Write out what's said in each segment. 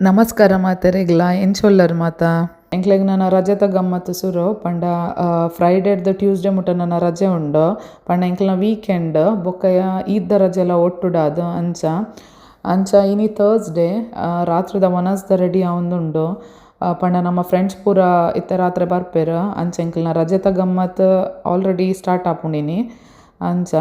ನಮಸ್ಕಾರ ಮಾತೆರೆಗ್ಲ ಎಂಚೊಲ್ಲರ್ ಮಾತ ಎಂಕ್ಲೆಗ್ ನನ್ನ ರಜೆತ ಗಮ್ಮತ್ತು ಸುರು ಪಂಡ ಫ್ರೈಡೇಡ್ದ ಟ್ಯೂಸ್ಡೇ ಮುಟ್ಟ ನನ್ನ ರಜೆ ಉಂಡು ಪಂಡ ಎಂಕ್ಲ ವೀಕೆಂಡ್ ಬೊಕ್ಕ ಈದ್ದ ರಜೆ ಎಲ್ಲ ಒಟ್ಟುಡಾದು ಅಂಚ ಇನಿ ಥರ್ಸ್ಡೇ ರಾತ್ರಿದ ವನಸ್ದ ರೆಡಿ ಆವೊಂದುಂಡು ಪಂಡ ನಮ್ಮ ಫ್ರೆಂಡ್ಸ್ ಪೂರ ಇತ್ತೆ ರಾತ್ರಿ ಬರ್ಪೆರ್ ಅಂಚ ಎಂಕ್ಲೆನ ರಜೆತ ಗಮ್ಮತ್ ಆಲ್ರೆಡಿ ಸ್ಟಾರ್ಟ್ ಆಪುಂಡಿನಿ ಅಂಚ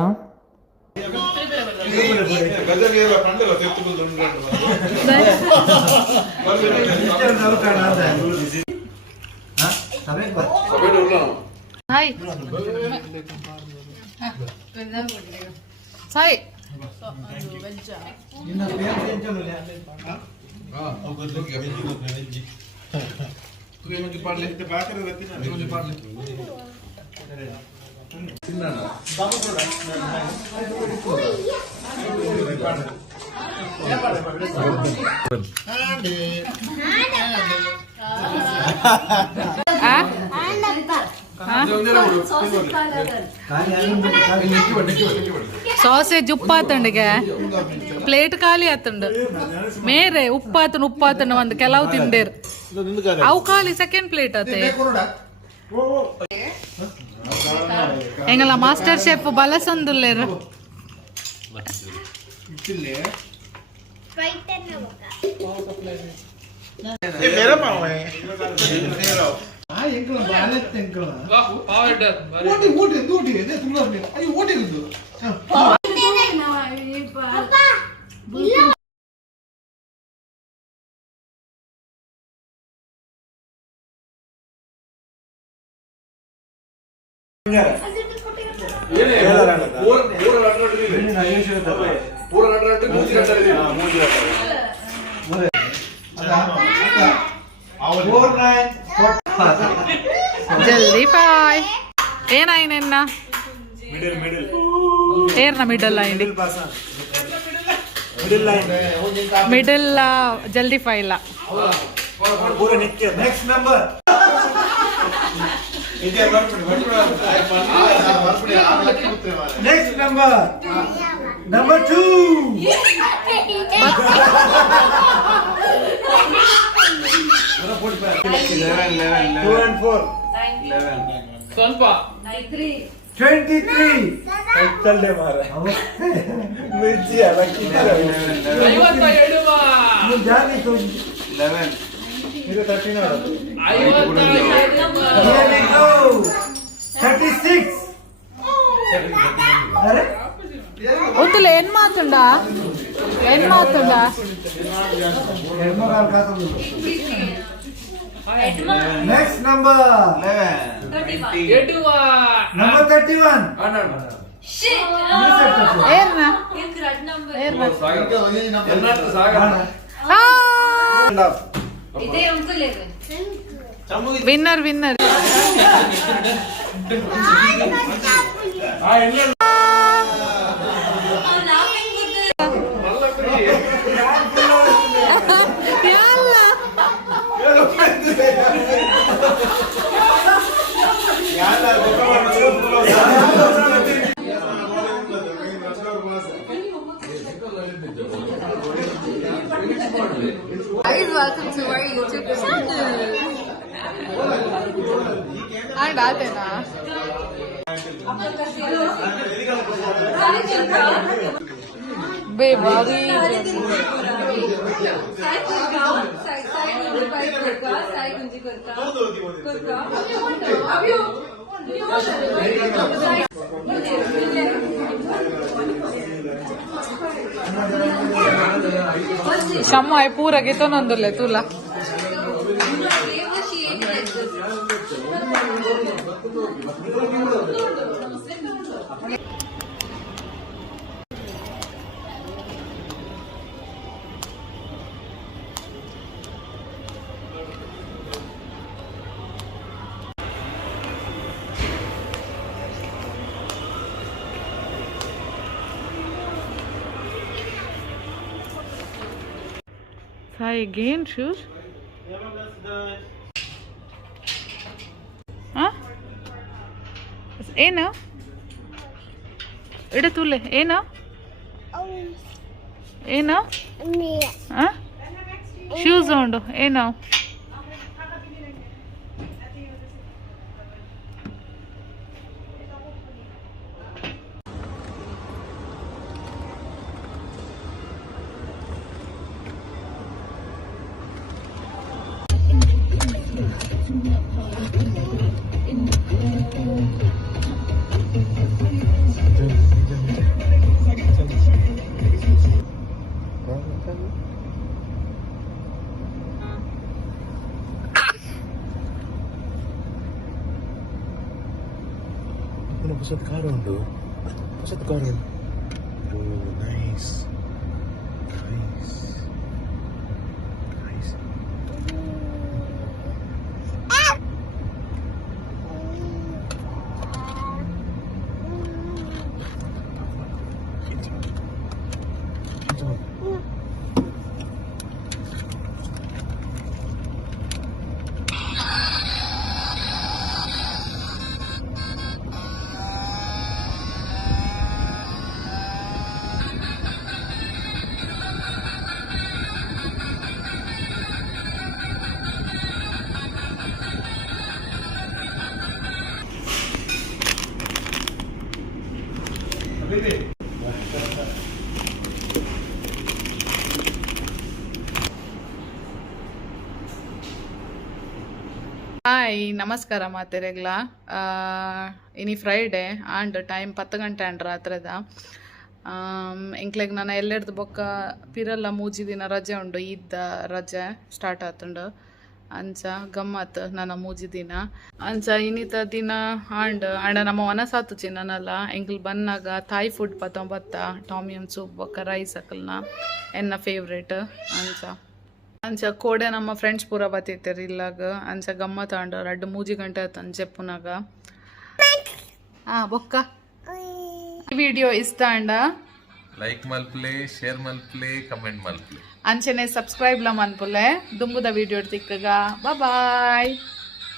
ಸಾಯಿ ಸಾಸೇಜ್ ಉಪ್ಪಾತಂಡಿಗೆ ಪ್ಲೇಟ್ ಖಾಲಿ ಆತಂಡು ಮೇರೆ ಉಪ್ಪಾತಂಡು ಒಂದು ಕೆಲವು ತಿಂಡೇರು ಅವು ಖಾಲಿ ಸೆಕೆಂಡ್ ಪ್ಲೇಟ್ ಆತೆ ಎಂಗಲ ಮಾಸ್ಟರ್ ಶೆಫ್ ಬಲಸಂದುಲ್ಲೇರು ಜಲ್ದಿ ಪಾಯ್ ಏನಾಯ್ನೆನ್ನ ಏರ್ನ ಮಿಡಲ್ ಆಯ್ಡಿ ಮಿಡಲ್ ಜಲ್ದಿ ಫೈ ಇಲ್ಲ next number next number 2 2 and 4 ಸ್ವಲ್ಪ 23 ಕತ್ತಲ್ಲೆ ಮಾರ ಮಿರ್ಚಿ ಅಲಕ್ಕಿದ್ದಾರೆ 52 ಮಾ ಜಾನಿ ತೋ 11 ಇದು 39 here we go 36 ಅರೆ ಒಂದುಲ ಏನ್ ಮಾತುಂಡ next number 11 number 31 shit ಏರ್ನ ಇದೇ uncle winner Guys, welcome to our YouTube channel. and ಆತೇನಾ ಬೇಬಾರಿ ಶಮ್ಮ ಪೂರ ಗೆತೊಂದೊಂದುಲ್ಲೆ ತುಲ Try again, shoes. Huh? ಏನು ಇಡತುಲೆ ಏನು ಏನು ಹಾಂ ಶೂಸ್ ಉಂಡು ಏನು Pusat karon do. Pusat karon. Oh, nice. Nice. Nice. Hi ನಮಸ್ಕಾರ ಮಾತೆರೆಗ್ಲ ಇನಿ ಫ್ರೈಡೇ ಆಂಡ್ ಟೈಮ್ 10 ಗಂಟೆ ಆಂಡ್ ರಾತ್ರದ ಎಂಕ್ಲೆಗ್ ನಾನು ಎಲ್ಲೆಡ್ದು ಬೊಕ್ಕ ಪಿರಲ್ಲ ಮೂಜಿ ದಿನ ರಜೆ ಉಂಡು ಈದ್ ರಜೆ ಸ್ಟಾರ್ಟ್ ಆತುಂಡು ಅಂಚ ಗಮ್ಮತ್ ನನ್ನ ಮೂಜಿ ದಿನ ಅಂಚ ಇನ್ನಿತ ದಿನ ಆಂಡ್ ಆಂಡ ನಮ್ಮ ಮನಸಾತು ಚಿನ್ನನಲ್ಲ ಎಂಕ್ಲ್ ಬನ್ನಾಗ ಥಾಯ್ ಫುಡ್ ಪತ್ತೊಂಬತ್ತ ಟಾಮಿಯನ್ ಸೂಪ್ ಬೊಕ್ಕ ರೈಸ್ ಅಕಲ್ನ ಎನ್ನ ಫೇವ್ರೇಟ್ ಅಂಚ ಕೋಡೆ ನಮ್ಮ ಫ್ರೆಂಡ್ಸ್ ಪೂರ ಬತ್ತಿತ್ತೇರು ಇಲ್ಲಾಗ ಅಂಚ ಗಮ್ಮತ್ ಆಂಡ ರಡ್ಡು ಮೂಜಿ ಗಂಟೆ ಆಯ್ತು ಅಂಚೆಪ್ಪುನಾಗ ಬೊಕ್ಕ ಈ ವಿಡಿಯೋ ಇಷ್ಟ ಆಂಡ ಲೈಕ್ ಮಲ್ಪ್ಲೆ ಶೇರ್ ಮಲ್ಪ್ಲೆ ಕಮೆಂಟ್ ಮಲ್ಪ್ಲೆ ಅಂಚನೆ ಸಬ್ಸ್ಕ್ರೈಬ್ ಲ ಮನ್ಪುಲೆ ದುಂಬುದ ವಿಡಿಯೋ ತಿಕ್ಕಗ ಬಾಯ್